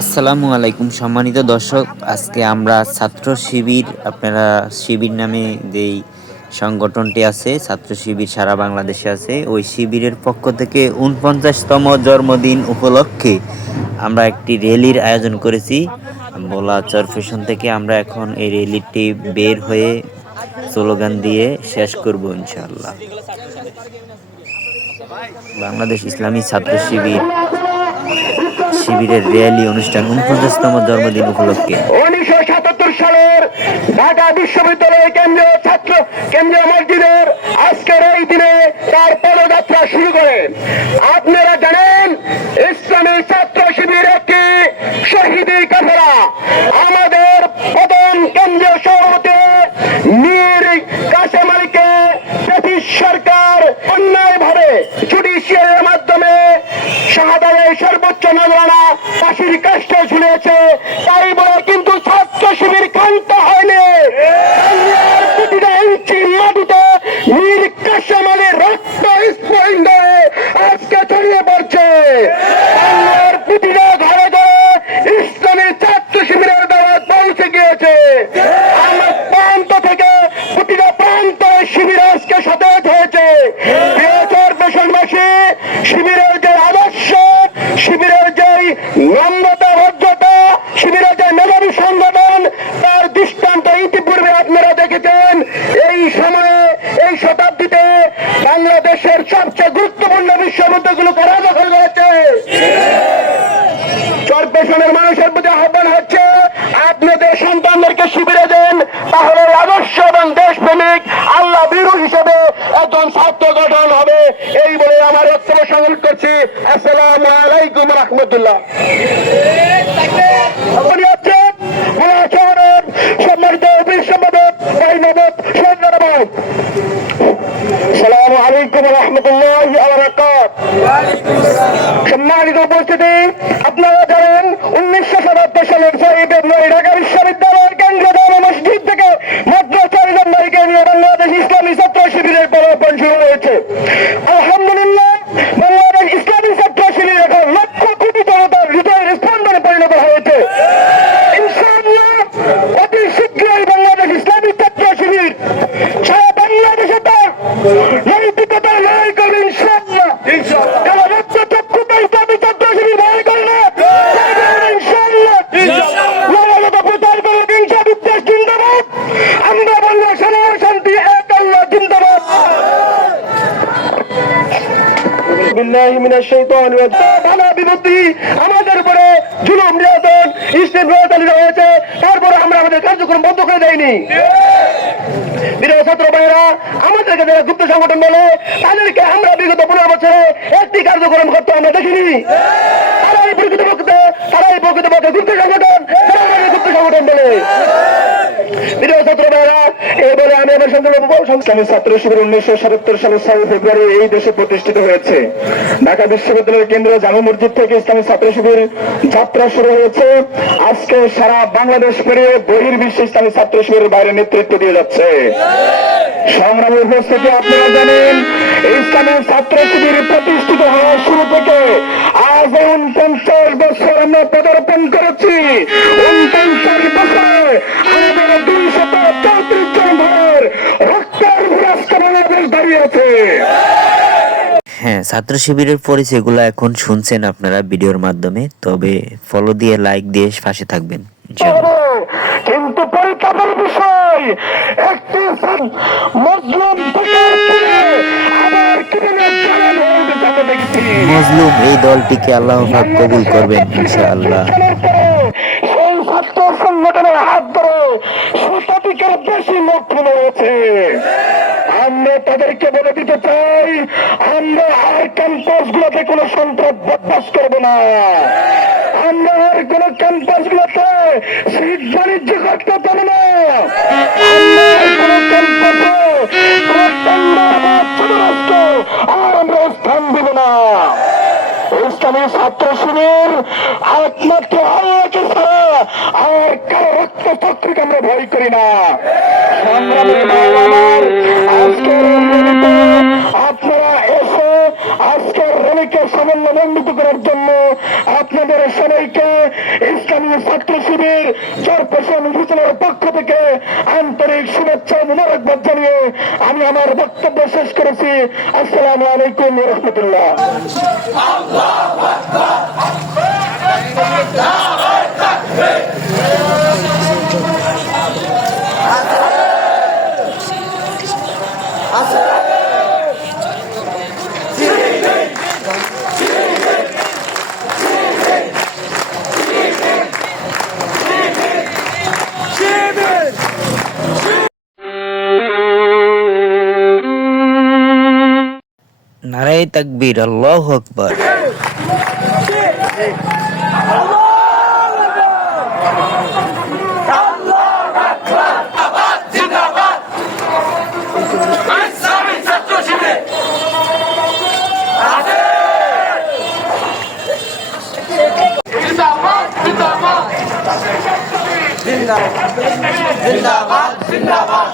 আসসালামু আলাইকুম সম্মানিত দর্শক, আজকে আমরা ছাত্র শিবির, আপনারা শিবির নামে যেই সংগঠনটি আছে, ছাত্র শিবির সারা বাংলাদেশে আছে, ওই শিবিরের পক্ষ থেকে ৪৯তম জন্মদিন উপলক্ষে আমরা একটি র্যালির আয়োজন করেছি। ভোলা চরফেশন থেকে আমরা এখন এই র্যালিটি বের হয়ে স্লোগান দিয়ে শেষ করব ইনশাআল্লাহ। বাংলাদেশ ইসলামী ছাত্র শিবিরের র্যালি অনুষ্ঠান ৪৯তম জন্মদিন উপলক্ষে। ১৯৭৭ সালের ঢাকা বিশ্ববিদ্যালয় কেন্দ্রীয় মসজিদের আজকের এই দিনে তার পদযাত্রা শুরু করেন। আপনারা জানেন, ইসলামী ছাত্র শিবির একটি শহীদি কাফেলা। আমাদের প্রধান কেন্দ্রীয় সভাপতি মীর কাসেম আলীকে ব্রিটিশ সরকার অন্যায়ভাবে জুডিশিয়ালের মাধ্যমে শাহাদাতের সর্বোচ্চ নজরানা ফাঁসির কাষ্ঠে ঝুলিয়েছে। তাই বলে কিন্তু ছাত্র শিবির ক্ষান্ত হয়নি। প্রতিটা ইঞ্চি মাটিতে মীর কাসেম আলীর রক্ত স্ফুলিঙ্গ আজকে ছড়িয়ে পড়ছে। প্রতিটা ঘরে ঘরে ইসলামী ছাত্র শিবিরের দাওয়াত পৌঁছে গিয়েছে। আমার প্রান্ত থেকে প্রতিটা প্রান্তে শিবির আজকে সতেজ হয়েছে। দেশবাসী, শিবিরের যে আদর্শ, শিবিরের যে নম্রতা, ভদ্রতা, শিবিরের যে মেধাবী সংগঠন, তার দৃষ্টান্ত ইতিপূর্বে আপনারা দেখেছেন। এই সময়ে, এই শতাব্দীতে বাংলাদেশের সবচেয়ে গুরুত্বপূর্ণ বিশ্ববিদ্যালয়গুলো কারা দখল করেছে? চরপেশনের মানুষের প্রতি আহ্বান হচ্ছে, আপনাদের সন্তানদেরকে শিবিরে দেন, তাহলে আদর্শ এবং দেশপ্রেমিক আল্লাহ বীরু হিসেবে একজন ছাত্র গঠন হবে। এই বলে আমার বক্তব্য সংগ্রহ করছি। আসসালামু আলাইকুম রহমতুল্লাহ। সম্মানিত আসসালামু আলাইকুম রহমতুল্লাহ। সম্মানিত উপস্থিতি, আপনারা জানেন ১৯৭৭ সালের ৬ ফেব্রুয়ারি ঢাকা বিশ্ববিদ্যালয়ের কেন্দ্রীয় জামে মসজিদ থেকে মাত্র ৪ জন নারীকে নিয়ে বাংলাদেশ ইসলামী ছাত্র শিবিরের পদার্পণ শুরু হয়েছে। আলহামদুলিল্লাহ, বাংলাদেশ ইসলামী ছাত্র শিবির এখন লক্ষ কোটি জনতার হৃদয়ের স্পন্দনে পরিণত হয়েছে। ইনশাআল্লাহ অতি শীঘ্রই বাংলাদেশ ইসলামী ছাত্র শিবির সারা বাংলাদেশে তার নৈতিকতা লড়াই করবে ইনশাআল্লাহ। আমাদের উপরে জুলুম নির্যাতন হয়েছে, তারপরে আমরা আমাদের কার্যক্রম বন্ধ করে দেয়নি। বিরোধী ছাত্র ভাইয়েরা আমাদেরকে যারা গুপ্ত সংগঠন বলে, তাদেরকে আমরা বিগত ১৫ বছরে একটি কার্যক্রম করতে আমরা দেখিনি। তারাই প্রকৃতপক্ষে গুপ্ত সংগঠন, গুপ্ত সংগঠন বলে। বিরোধী ছাত্র ভাইয়েরা এই বলে আমি আমার ইসলামী ছাত্র শিবির ১৯৭৭ সালের ৬ ফেব্রুয়ারি এই দেশে প্রতিষ্ঠিত হয়েছে। ঢাকা বিশ্ববিদ্যালয়ের কেন্দ্রীয় জামে মসজিদ থেকে ইসলামী ছাত্র শিবির যাত্রা শুরু হয়েছে। আজকে সারা বাংলাদেশ পেরিয়ে বহির্বিশ্বে ইসলামী ছাত্র শিবিরের বাইরে নেতৃত্ব দিয়ে যাচ্ছে। সংগ্রামী উপস্থিতি, আপনারা জানেন ইসলামী ছাত্র শিবির প্রতিষ্ঠিত হওয়ার শুরু থেকে আজ ৪৯ বছর আমরা পদার্পণ করেছি। ৪৯ বছরে আমাদের ২৩৪ জন ভাইয়ের রক্তের রাষ্ট্র বাংলাদেশ দাঁড়িয়ে আছে। হ্যাঁ, ছাত্র শিবিরের পরিচয়গুলো এখন শুনছেন আপনারা ভিডিওর মাধ্যমে, তবে ফলো দিয়ে, লাইক দিয়ে পাশে থাকবেন ইনশাআল্লাহ। কিন্তু পরিতাপের বিষয়, একটি মজলুম মজলুম এই দলটিকে আল্লাহ পাক কবুল করবেন ইনশাআল্লাহ। সেই ছাত্র সংগঠনের হাত ধরে শতাধিকের বেশি লোক খুন হয়েছে। আমরা তাদেরকে বলে দিতে চাই, আমরা আর ক্যাম্পাস গুলোতে কোন সন্ত্রাস বদমাশ করবো না। আমরা আর কোন ক্যাম্পাস গুলোতে সিট বাণিজ্য করতে পারবো না। আমরা কোন ক্যাম্পাসে আর আমরা স্থান দেব না। ইসলামী ছাত্র শিবির একমাত্র আল্লাহকে ছাড়া আর কারো রক্ত চক্রকে আমরা ভয় করি না। সংগ্রামী আপনারা এসে আজকের র্যালিকে সাফল্যমণ্ডিত করার জন্য আপনাদের সবাইকে ইসলামী ছাত্র শিবির চেয়ারপারসন উপজেলার পক্ষ থেকে আন্তরিক শুভেচ্ছা ও মোবারকবাদ জানিয়ে আমি আমার বক্তব্য শেষ করেছি। আসসালামু আলাইকুম ওয়া রাহমাতুল্লাহ। নারায়ে তাকবীর, আল্লাহু আকবার। জিন্দাবাদ জিন্দাবাদ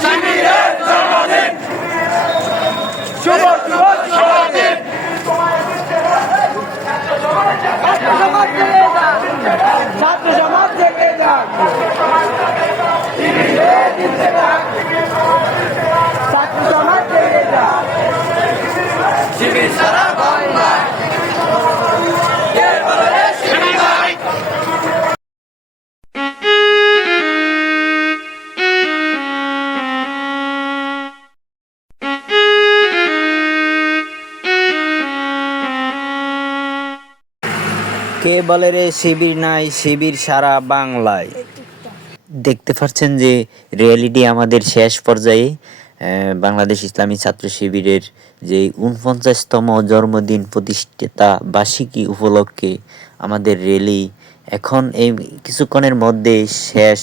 শিবিরের জন্মদিন শুভ শুভ জন্মদিন ছাত্র সমাজ থেকে যাক ছাত্র সমাজ থেকে যাক শিবির সারা বাংলায় কে বলে শিবির নাই কে বলে রে শিবির নাই, শিবির সারা বাংলায়। দেখতে পাচ্ছেন যে রিয়েলিটি আমাদের শেষ পর্যায়ে। বাংলাদেশ ইসলামী ছাত্র শিবিরের যে ৪৯তম জন্মদিন প্রতিষ্ঠাতা বার্ষিকী উপলক্ষে আমাদের র্যালি এখন এই কিছুক্ষণের মধ্যে শেষ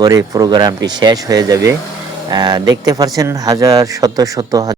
করে প্রোগ্রামটি শেষ হয়ে যাবে। দেখতে পাচ্ছেন হাজার শত শত